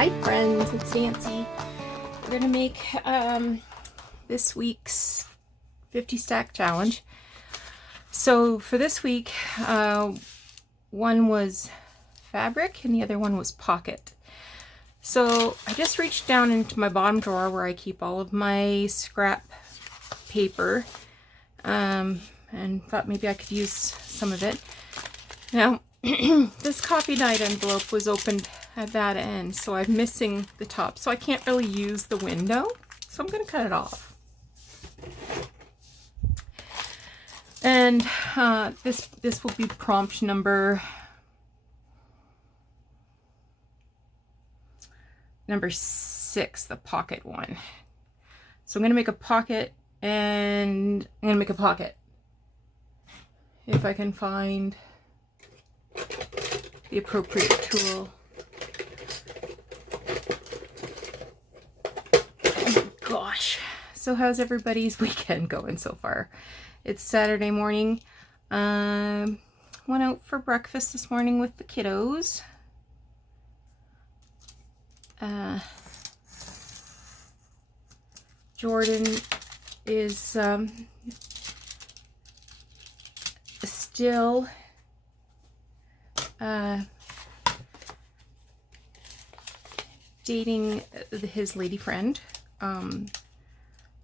Hi friends, it's Nancy. We're gonna make this week's 50 stack challenge. So for this week, one was fabric and the other one was pocket. So I just reached down into my bottom drawer where I keep all of my scrap paper and thought maybe I could use some of it. Now, this coffee dyed envelope was opened at that end, so I'm missing the top, so I can't really use the window, so I'm going to cut it off. And this will be prompt number 6, the pocket one. So I'm going to make a pocket, and I'm going to make a pocket. If I can find the appropriate tool. Oh gosh. So how's everybody's weekend going so far? It's Saturday morning. Went out for breakfast this morning with the kiddos. Jordan is still dating his lady friend.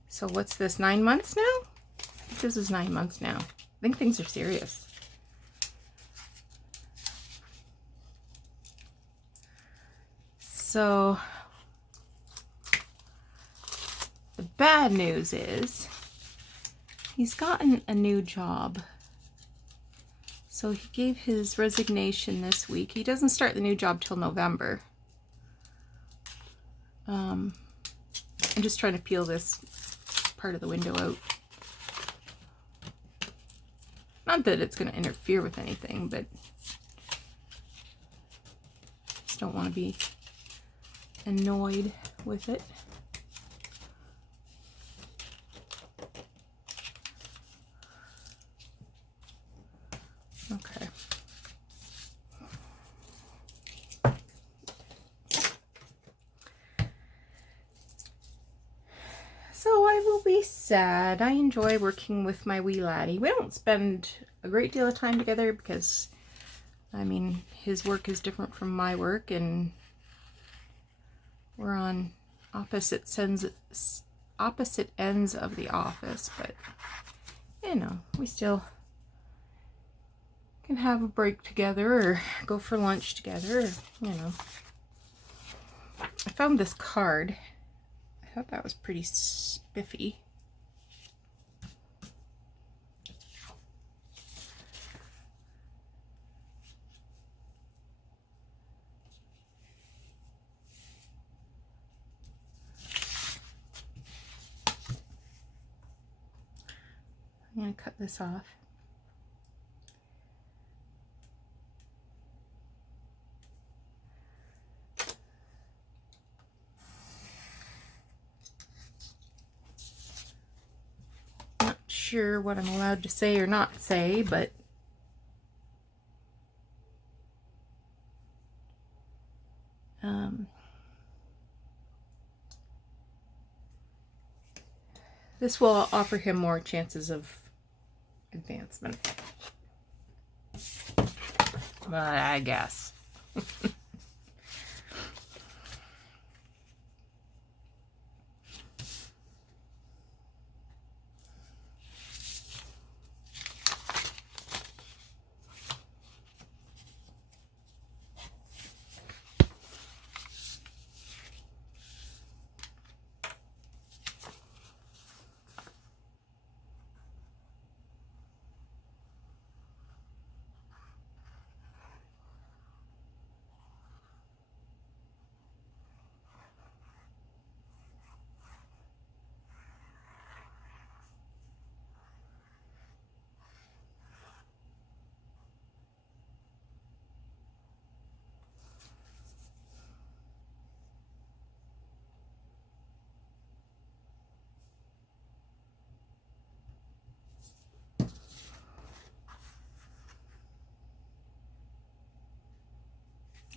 So what's this, 9 months now? I think this is 9 months now. I think things are serious. So the bad news is he's gotten a new job. So he gave his resignation this week. He doesn't start the new job till November. I'm just trying to peel this part of the window out. Not that it's going to interfere with anything, but just don't want to be annoyed with it. Okay. So I will be sad. I enjoy working with my wee laddie. We don't spend a great deal of time together because, I mean, his work is different from my work and we're on opposite ends of the office, but, you know, we still can have a break together or go for lunch together, or, you know. I found this card. I thought that was pretty spiffy. I'm going to cut this off. Not sure what I'm allowed to say or not say, but this will offer him more chances of advancement. But I guess.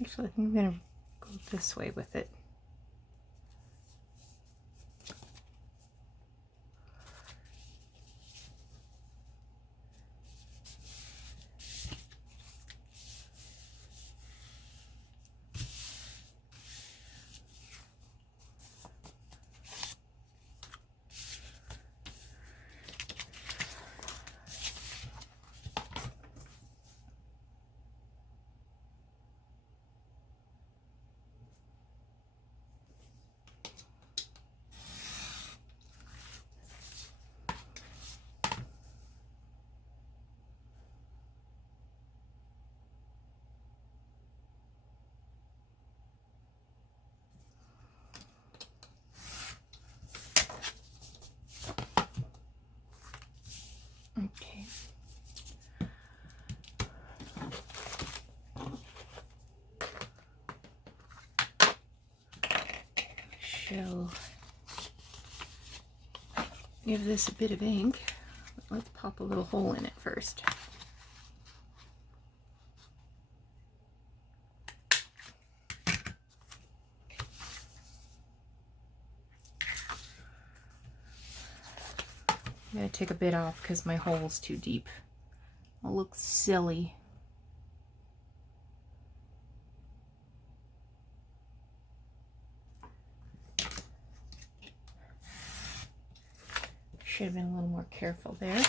Actually, I think I'm going to this way with it. Okay. Shall give this a bit of ink. Let's pop a little hole in it first. I'm going to take a bit off because my hole's too deep. I'll look silly. Should have been a little more careful there.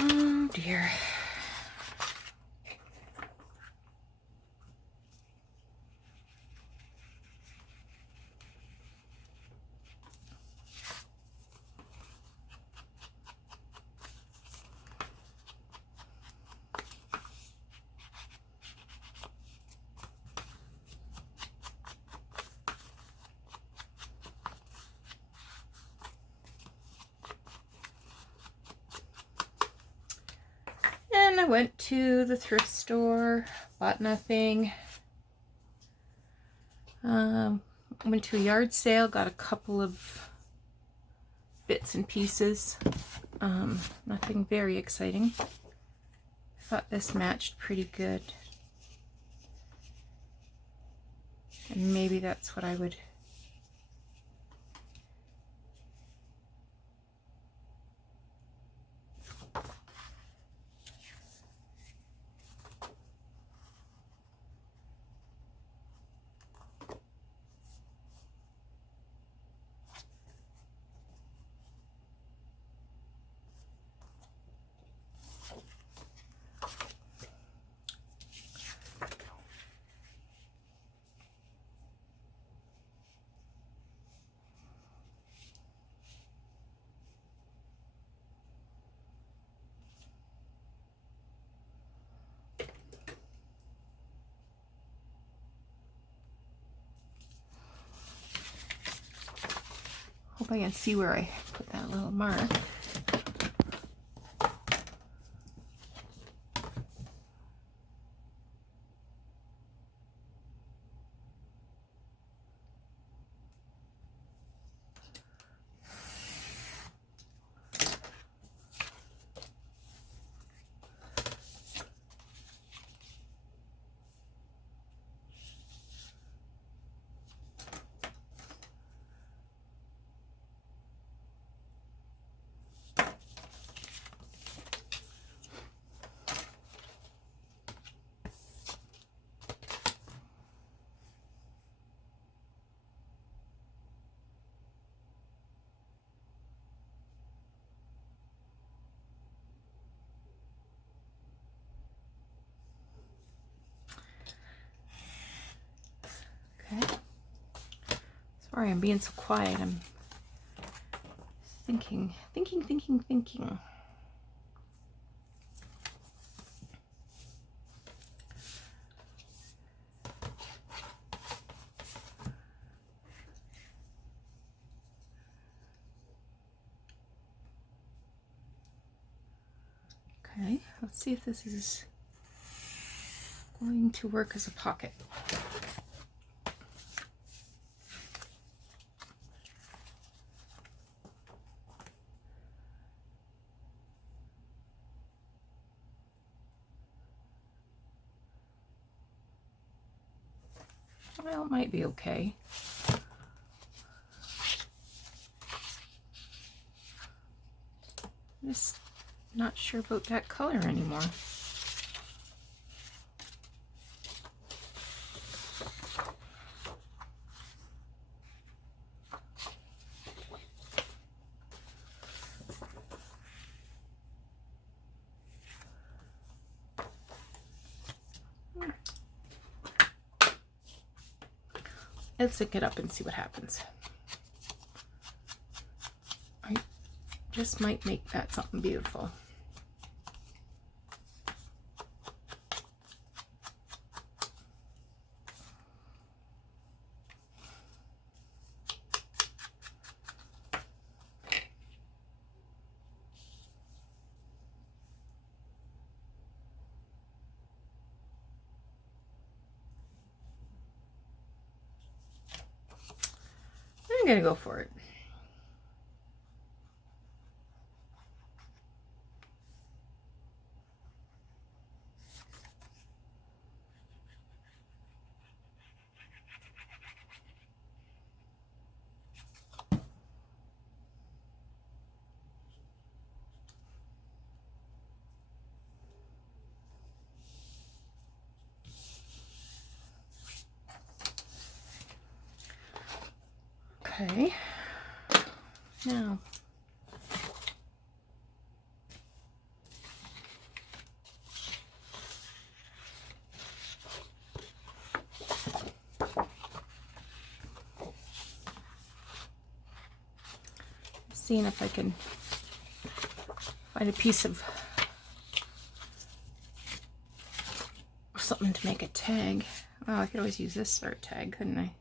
Oh dear. I went to the thrift store, bought nothing. Went to a yard sale, got a couple of bits and pieces. Nothing very exciting. I thought this matched pretty good. And maybe that's what I would hope I can see where I put that little mark. Okay. Sorry, I'm being so quiet. I'm thinking. Okay, let's see if this is going to work as a pocket. Well, it might be okay. Just not sure about that color anymore. Let's look it up and see what happens. I just might make that something beautiful. I'm gonna go for it. Okay, now seeing if I can find a piece of something to make a tag. Oh, I could always use this for a tag, couldn't I?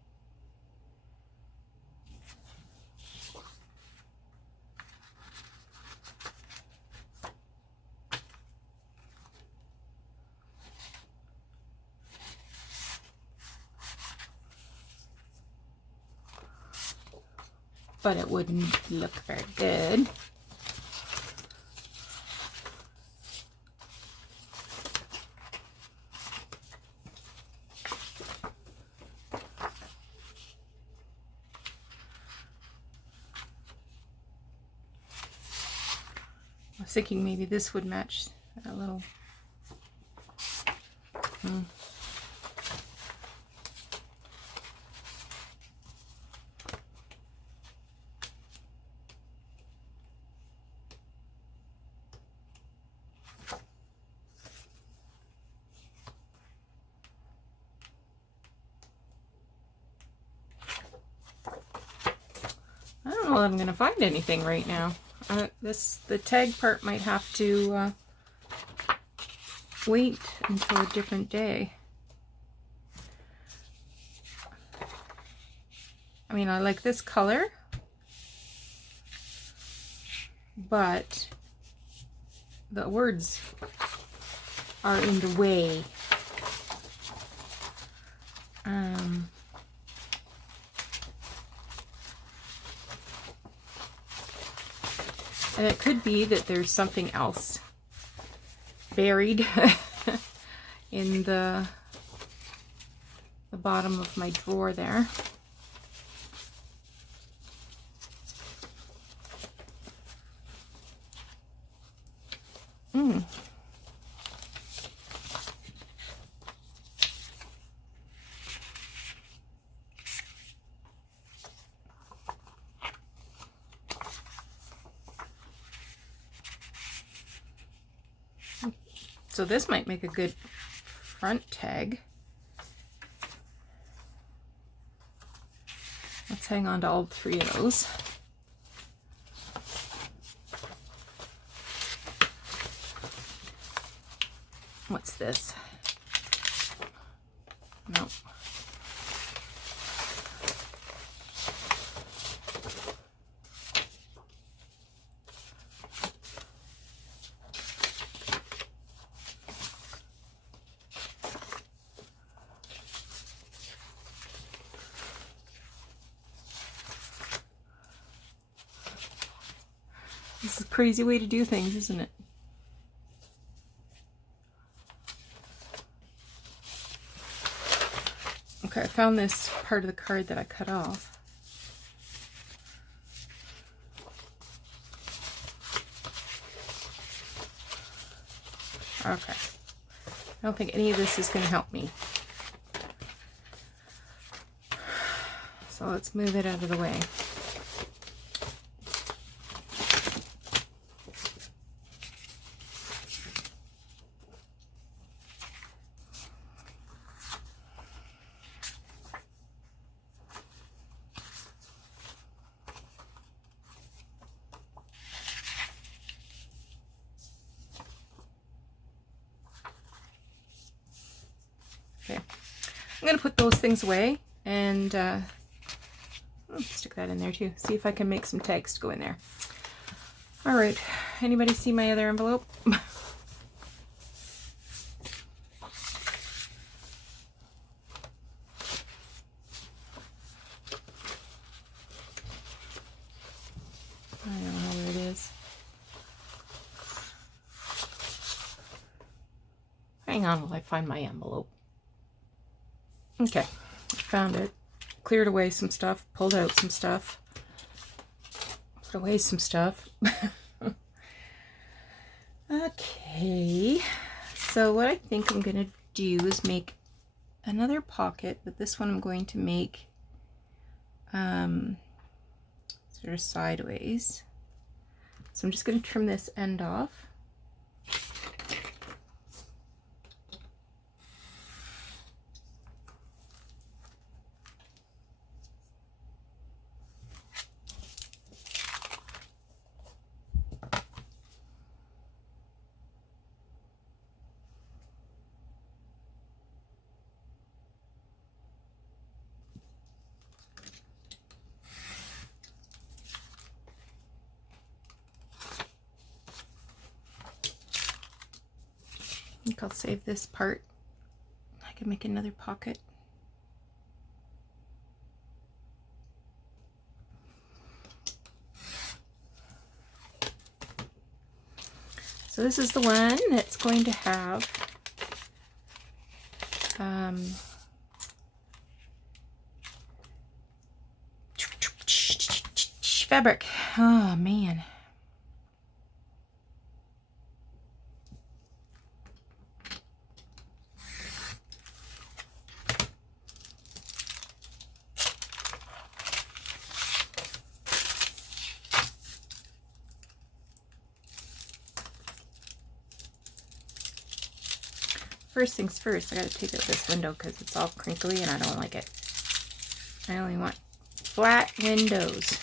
But it wouldn't look very good. I was thinking maybe this would match that little. I don't know if I'm going to find anything right now. The tag part might have to wait until a different day. I mean, I like this color, but the words are in the way. And it could be that there's something else buried in the bottom of my drawer there. So this might make a good front tag. Let's hang on to all three of those. What's this? No. This is a crazy way to do things, isn't it? Okay. I found this part of the card that I cut off. Okay. I don't think any of this is going to help me. So let's move it out of the way. Okay, I'm going to put those things away and stick that in there too. See if I can make some tags to go in there. All right, anybody see my other envelope? I don't know where it is. Hang on while I find my envelope. Okay, found it. Cleared away some stuff, pulled out some stuff, put away some stuff. Okay, so what I think I'm going to do is make another pocket, but this one I'm going to make sort of sideways. So I'm just going to trim this end off. I think I'll save this part. I can make another pocket. So this is the one that's going to have fabric. Oh man. First things first, I gotta take out this window because it's all crinkly and I don't like it. I only want flat windows.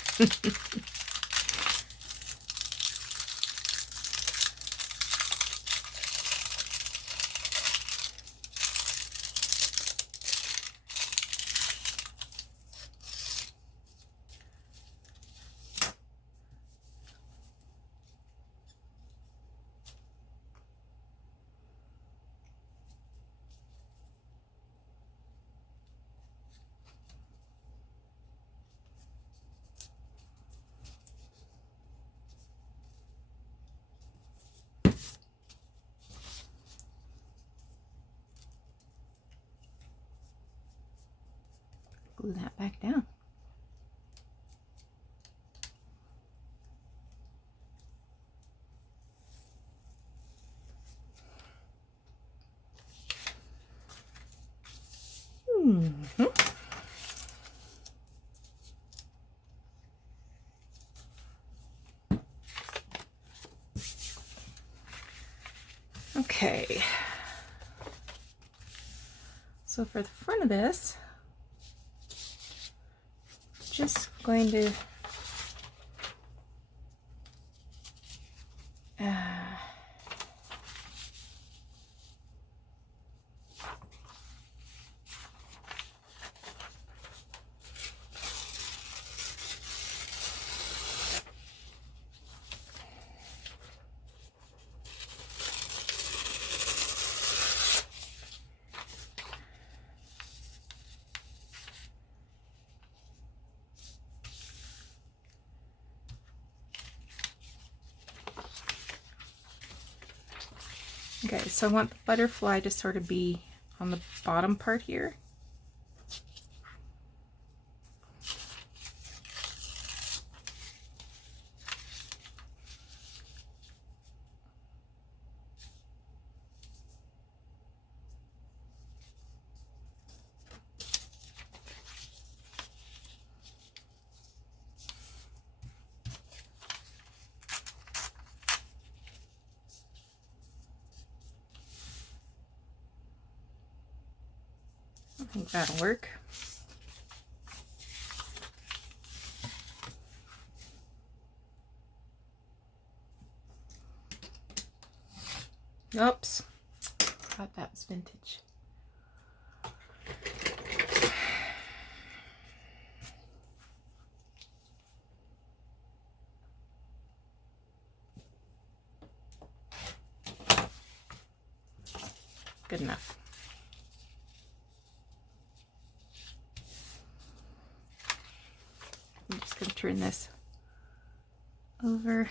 Glue that back down. Okay. So for the front of this, just going to okay, so I want the butterfly to sort of be on the bottom part here. I think that'll work. Oops, thought that was vintage. Good enough. I'm just going to turn this over.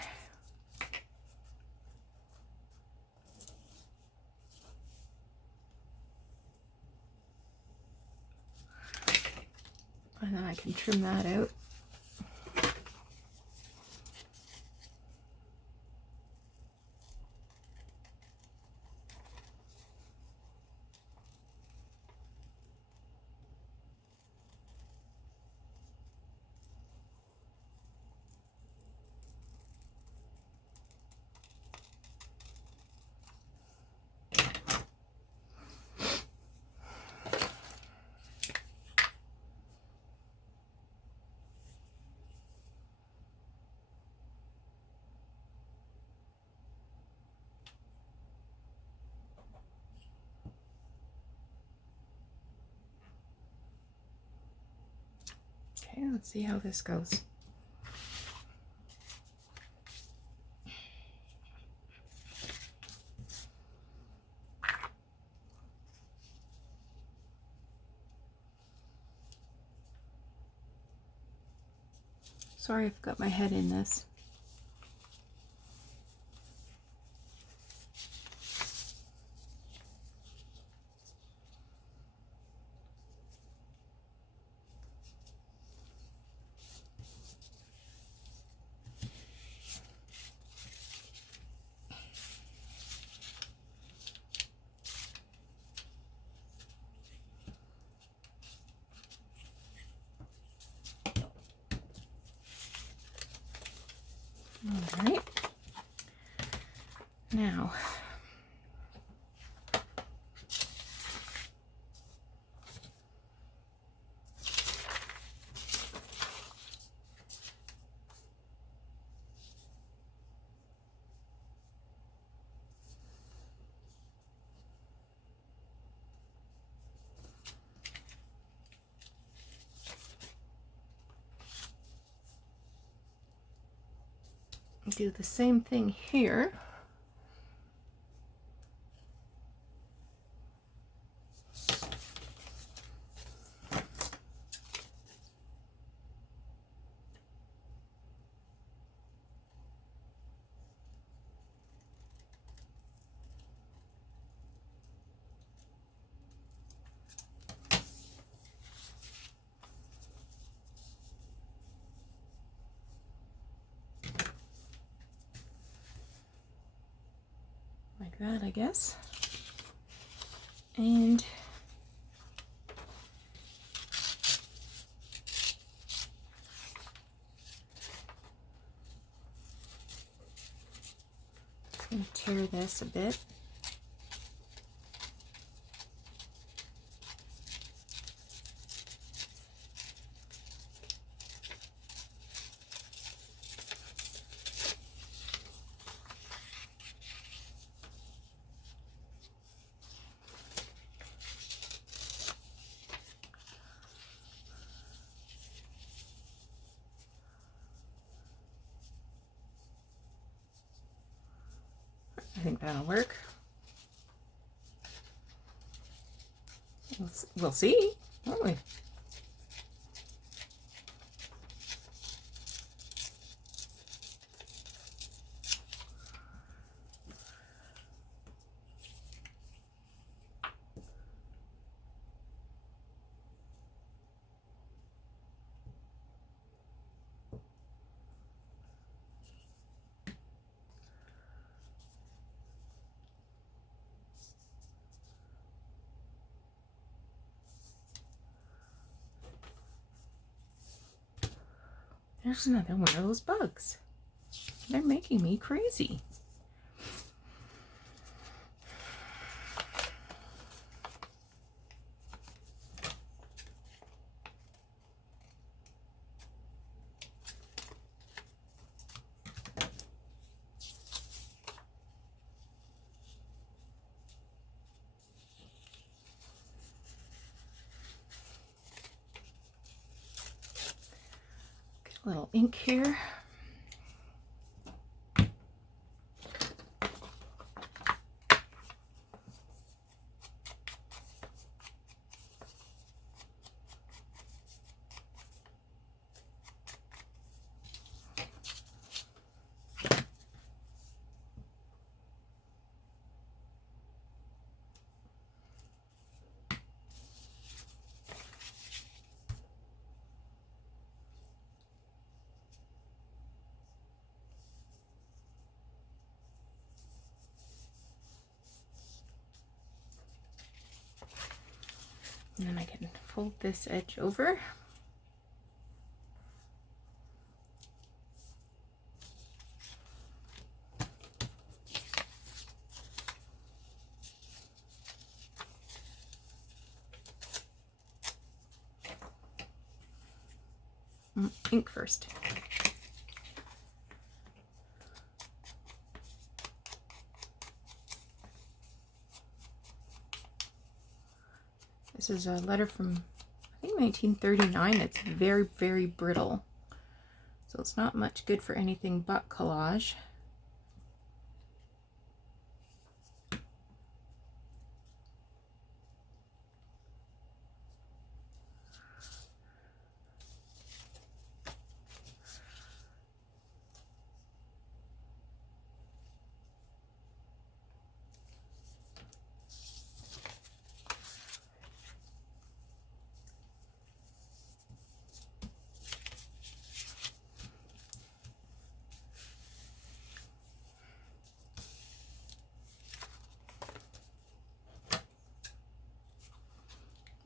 And then I can trim that out. Okay, let's see how this goes. Sorry I've got my head in this. All right. Now, do the same thing here. Like that, I guess. And I'm going to tear this a bit. I think that'll work. We'll see, won't we? There's another one of those bugs. They're making me crazy. little ink here. And then I can fold this edge over. Ink first. This is a letter from, I think, 1939. It's very, very brittle. So it's not much good for anything but collage.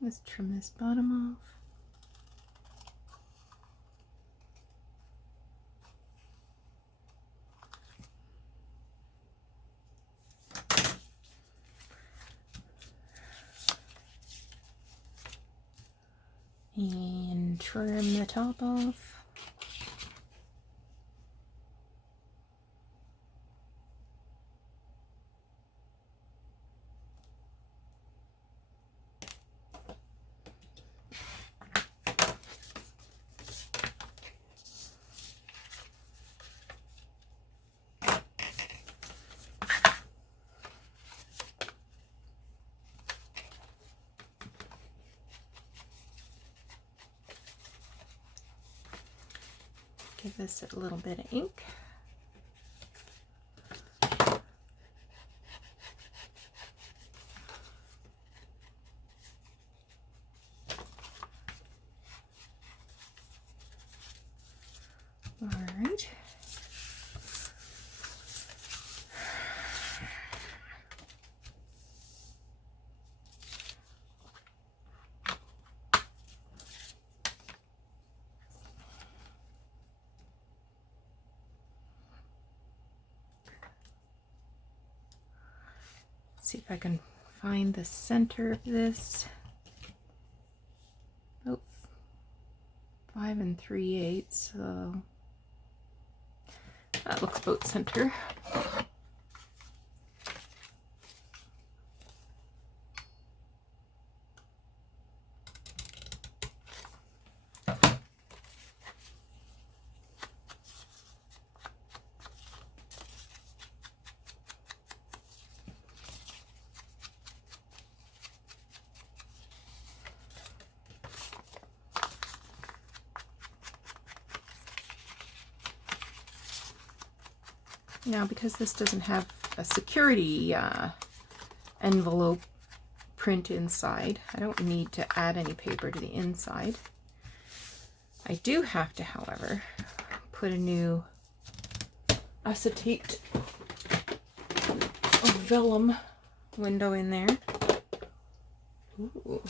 Let's trim this bottom off. And trim the top off. Give this a little bit of ink. All right. See if I can find the center of this. Oh, 5 3/8, so that looks about center. Now, because this doesn't have a security envelope print inside, I don't need to add any paper to the inside. I do have to, however, put a new acetate or vellum window in there. Ooh.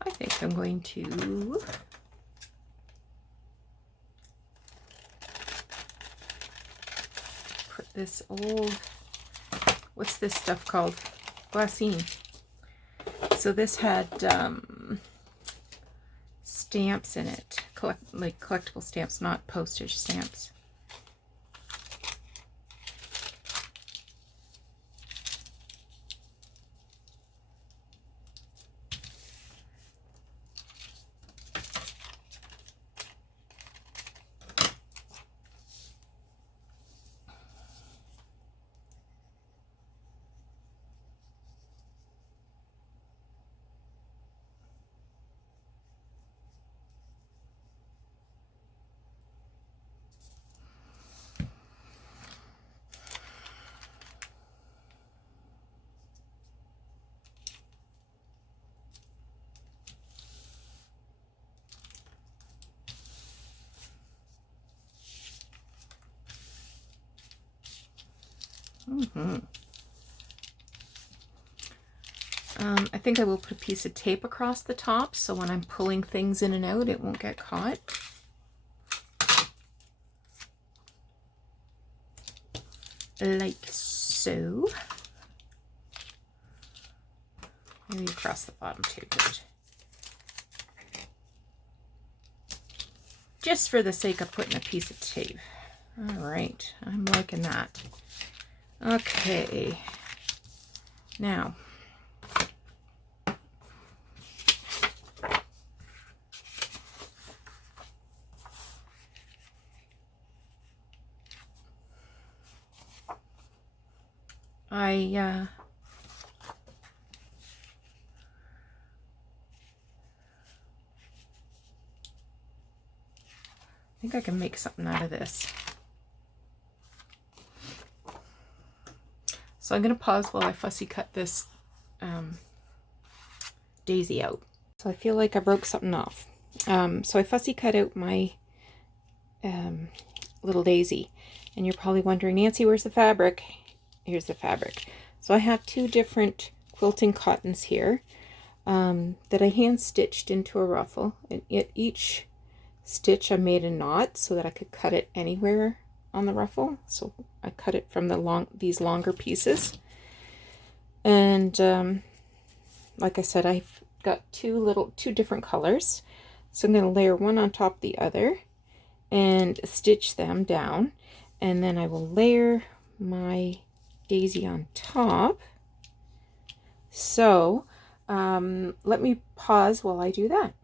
I think I'm going to this old, what's this stuff called? Glassine. So this had stamps in it, like collectible stamps, not postage stamps. I think I will put a piece of tape across the top so when I'm pulling things in and out it won't get caught. Like so. Maybe across the bottom too, good. Just for the sake of putting a piece of tape. All right, I'm liking that. Okay, now I think I can make something out of this. So I'm going to pause while I fussy cut this daisy out. So I feel like I broke something off. So I fussy cut out my little daisy. And you're probably wondering, Nancy, where's the fabric? Here's the fabric. So I have two different quilting cottons here that I hand stitched into a ruffle. And at each stitch I made a knot so that I could cut it anywhere on the ruffle. So I cut it from these longer pieces. And like I said, I've got two different colors. So I'm going to layer one on top of the other and stitch them down. And then I will layer my daisy on top. So let me pause while I do that.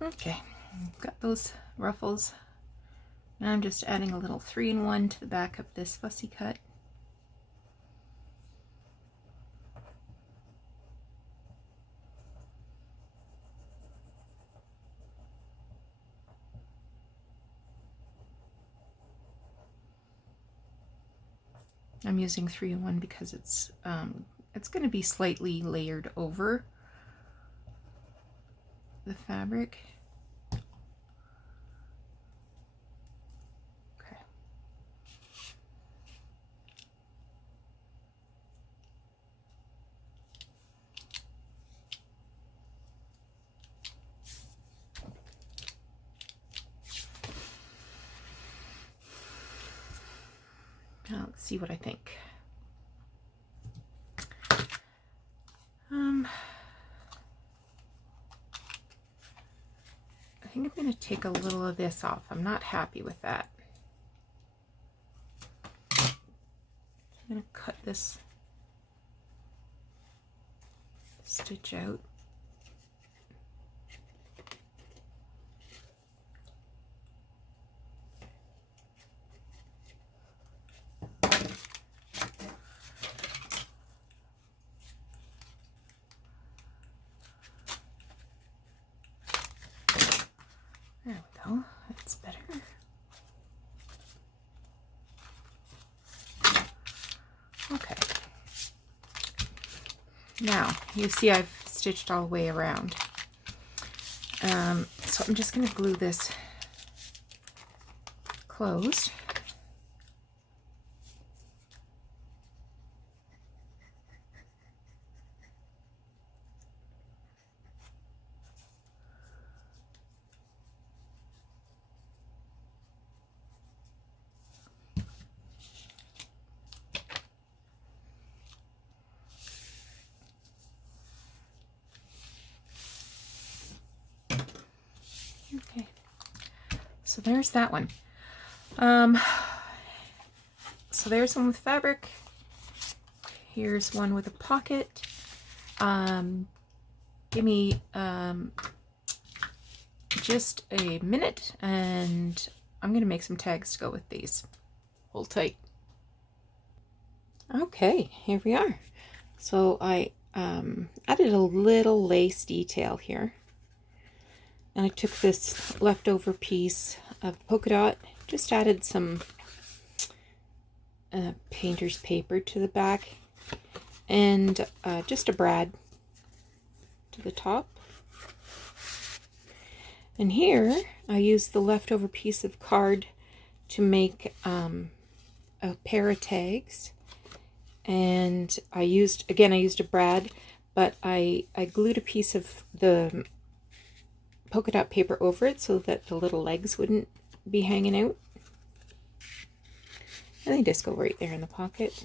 Okay, I've got those ruffles. Now I'm just adding a little 3-in-1 to the back of this fussy cut. I'm using 3-in-1 because it's going to be slightly layered over the fabric. Okay. Now let's see what I think. I think I'm going to take a little of this off. I'm not happy with that. I'm going to cut this stitch out. There we go, that's better. Okay. Now, you see I've stitched all the way around. So I'm just going to glue this closed. there's that one. So there's one with fabric. Here's one with a pocket. Give me just a minute and I'm going to make some tags to go with these. Hold tight. Okay, here we are. So I added a little lace detail here. And I took this leftover piece of polka dot, just added some painter's paper to the back, and just a brad to the top. And here I used the leftover piece of card to make a pair of tags. And I used a brad, but I glued a piece of the polka dot paper over it so that the little legs wouldn't be hanging out. And they just go right there in the pocket.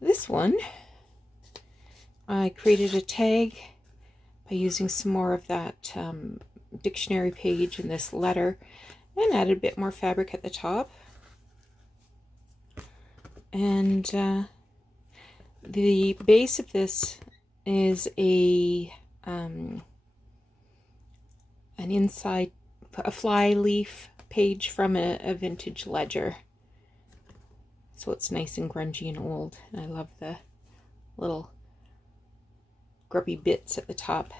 This one, I created a tag by using some more of that dictionary page and this letter, and added a bit more fabric at the top. And the base of this is a fly leaf page from a vintage ledger. So it's nice and grungy and old. And I love the little grubby bits at the top.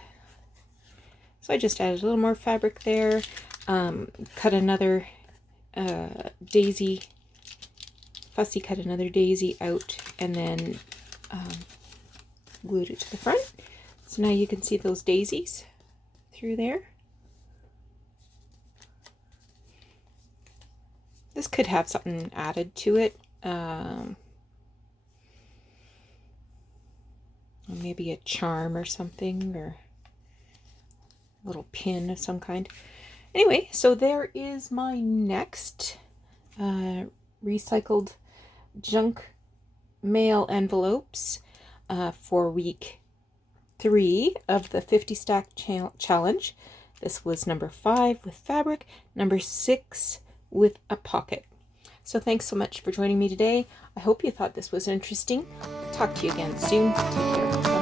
So I just added a little more fabric there. Cut another daisy. Fussy cut another daisy out and then glued it to the front. So now you can see those daisies through there. This could have something added to it. Maybe a charm or something, or a little pin of some kind. Anyway, so there is my next recycled junk mail envelopes for week 3 of the 50 stack challenge. This was number 5 with fabric, number 6 with a pocket. So thanks so much for joining me today. I hope you thought this was interesting. Talk to you again soon. Take care. Bye.